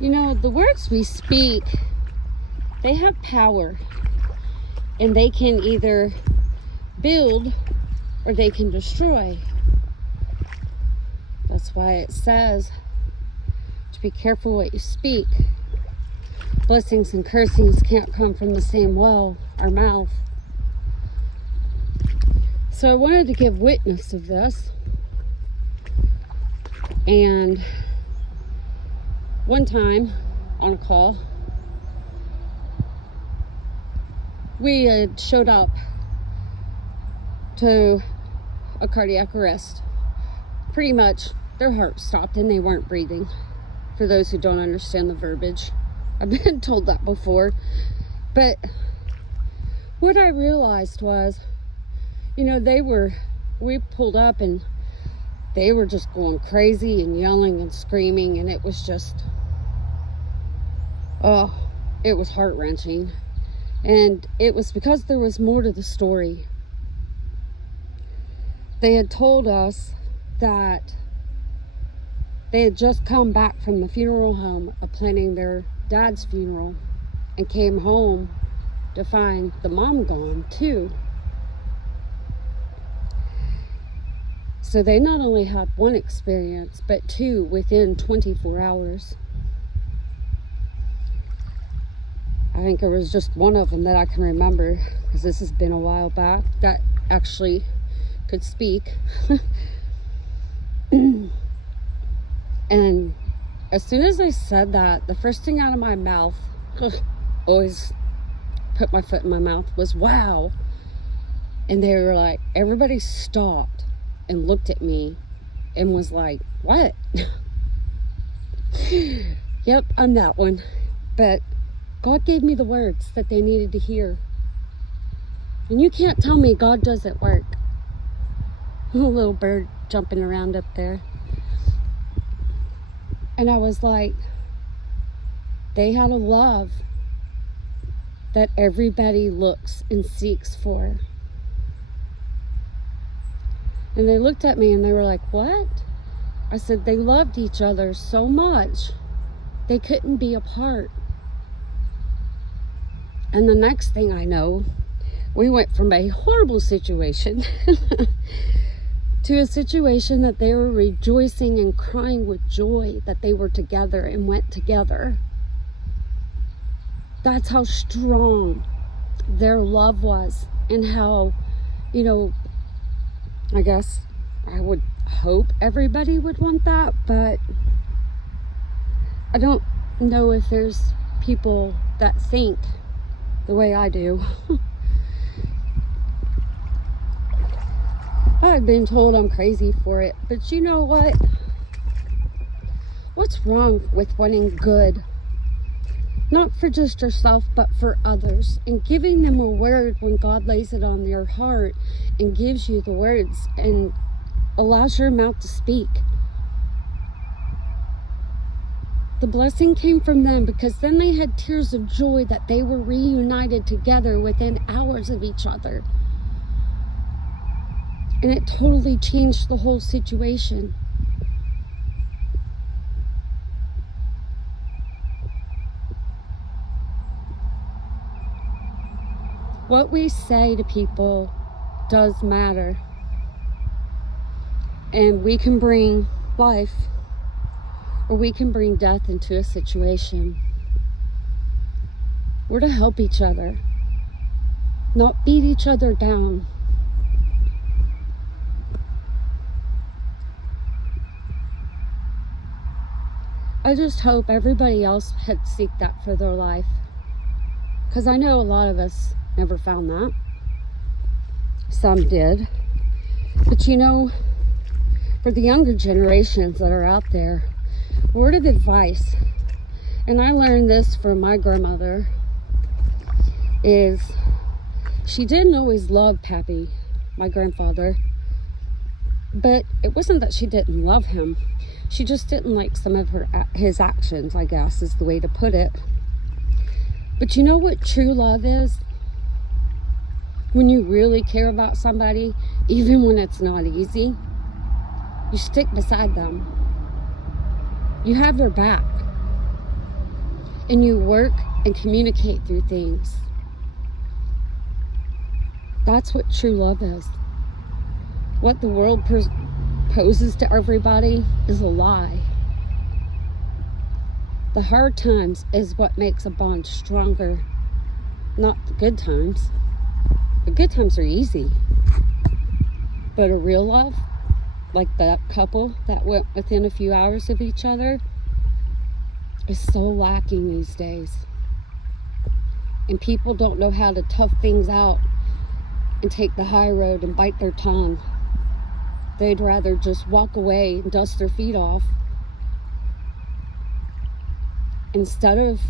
You know, the words we speak, they have power, and they can either build or they can destroy. That's why it says to be careful what you speak. Blessings and cursings can't come from the same well, our mouth. So I wanted to give witness of this. And one time on a call, we had showed up to a cardiac arrest. Pretty much their heart stopped and they weren't breathing. For those who don't understand the verbiage, I've been told that before. But what I realized was, you know, we pulled up and they were just going crazy and yelling and screaming, and it was just, oh, it was heart-wrenching. And it was because there was more to the story. They had told us that they had just come back from the funeral home of planning their dad's funeral and came home to find the mom gone too. So they not only had one experience, but two within 24 hours. I think it was just one of them that I can remember, because this has been a while back, that actually could speak. And as soon as I said that, the first thing out of my mouth, always put my foot in my mouth, was wow. And they were like, everybody stopped and looked at me and was like, what? Yep, I'm that one. But God gave me the words that they needed to hear. And you can't tell me God doesn't work. A little bird jumping around up there. And I was like, they had a love that everybody looks and seeks for. And they looked at me and they were like, what? I said, they loved each other so much, they couldn't be apart. And the next thing I know, we went from a horrible situation to a situation that they were rejoicing and crying with joy that they were together and went together. That's how strong their love was, and how, you know, I guess I would hope everybody would want that, but I don't know if there's people that think the way I do. I've been told I'm crazy for it, but you know what? What's wrong with wanting good? Not for just yourself, but for others. And giving them a word when God lays it on your heart and gives you the words and allows your mouth to speak. The blessing came from them, because then they had tears of joy that they were reunited together within hours of each other. And it totally changed the whole situation. What we say to people does matter. And we can bring life, or we can bring death into a situation. We're to help each other, not beat each other down. I just hope everybody else had seeked that for their life, because I know a lot of us never found that. Some did. But you know, for the younger generations that are out there, word of advice, and I learned this from my grandmother, is she didn't always love Pappy, my grandfather, but it wasn't that she didn't love him. She just didn't like some of his actions, I guess is the way to put it. But you know what true love is? When you really care about somebody, even when it's not easy, you stick beside them. You have their back. and you work and communicate through things. That's what true love is. What the world poses to everybody is a lie. The hard times is what makes a bond stronger, not the good times. The good times are easy. But a real love, like that couple that went within a few hours of each other, is so lacking these days. And people don't know how to tough things out and take the high road and bite their tongue. They'd rather just walk away and dust their feet off instead of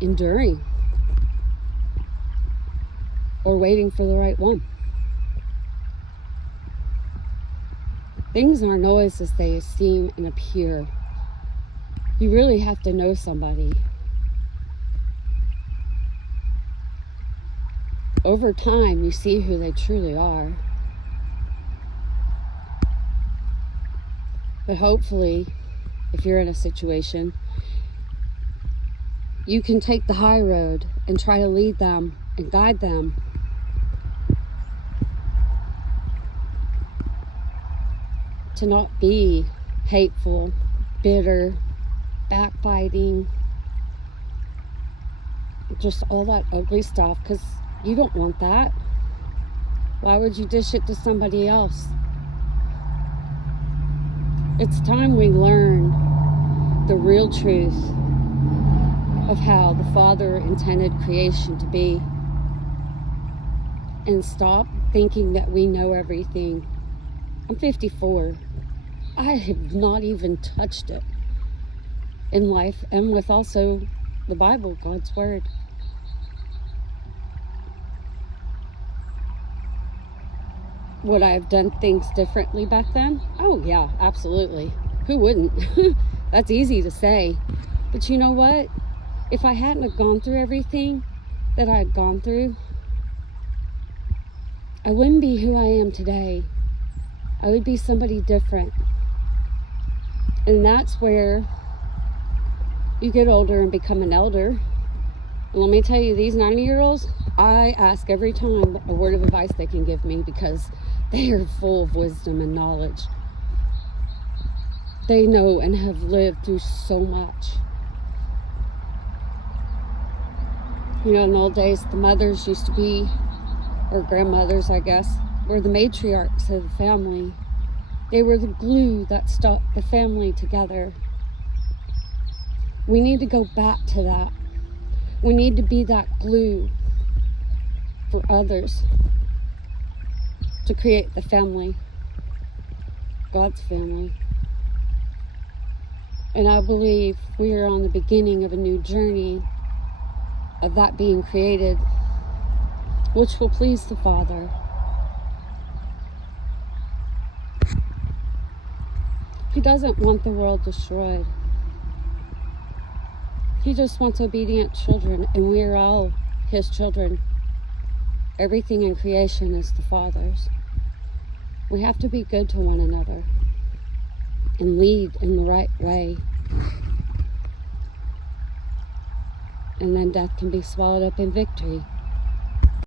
enduring or waiting for the right one. Things aren't always as they seem and appear. You really have to know somebody. Over time, you see who they truly are. But hopefully, if you're in a situation, you can take the high road and try to lead them and guide them to not be hateful, bitter, backbiting, just all that ugly stuff, because you don't want that. Why would you dish it to somebody else? It's time we learn the real truth of how the Father intended creation to be, and stop thinking that we know everything. I'm 54. I have not even touched it in life, and with also the Bible, God's Word. Would I have done things differently back then? Oh yeah, absolutely. Who wouldn't? That's easy to say. But you know what? If I hadn't have gone through everything that I had gone through, I wouldn't be who I am today. I would be somebody different. And that's where you get older and become an elder. And let me tell you, these 90-year-olds, I ask every time a word of advice they can give me, because they are full of wisdom and knowledge. They know and have lived through so much. You know, in the old days, the mothers used to be, or grandmothers, I guess, were the matriarchs of the family. They were the glue that stuck the family together. We need to go back to that. We need to be that glue for others to create the family, God's family. And I believe we are on the beginning of a new journey of that being created, which will please the Father. He doesn't want the world destroyed. He just wants obedient children, and we are all His children. Everything in creation is the Father's. We have to be good to one another and lead in the right way. And then death can be swallowed up in victory.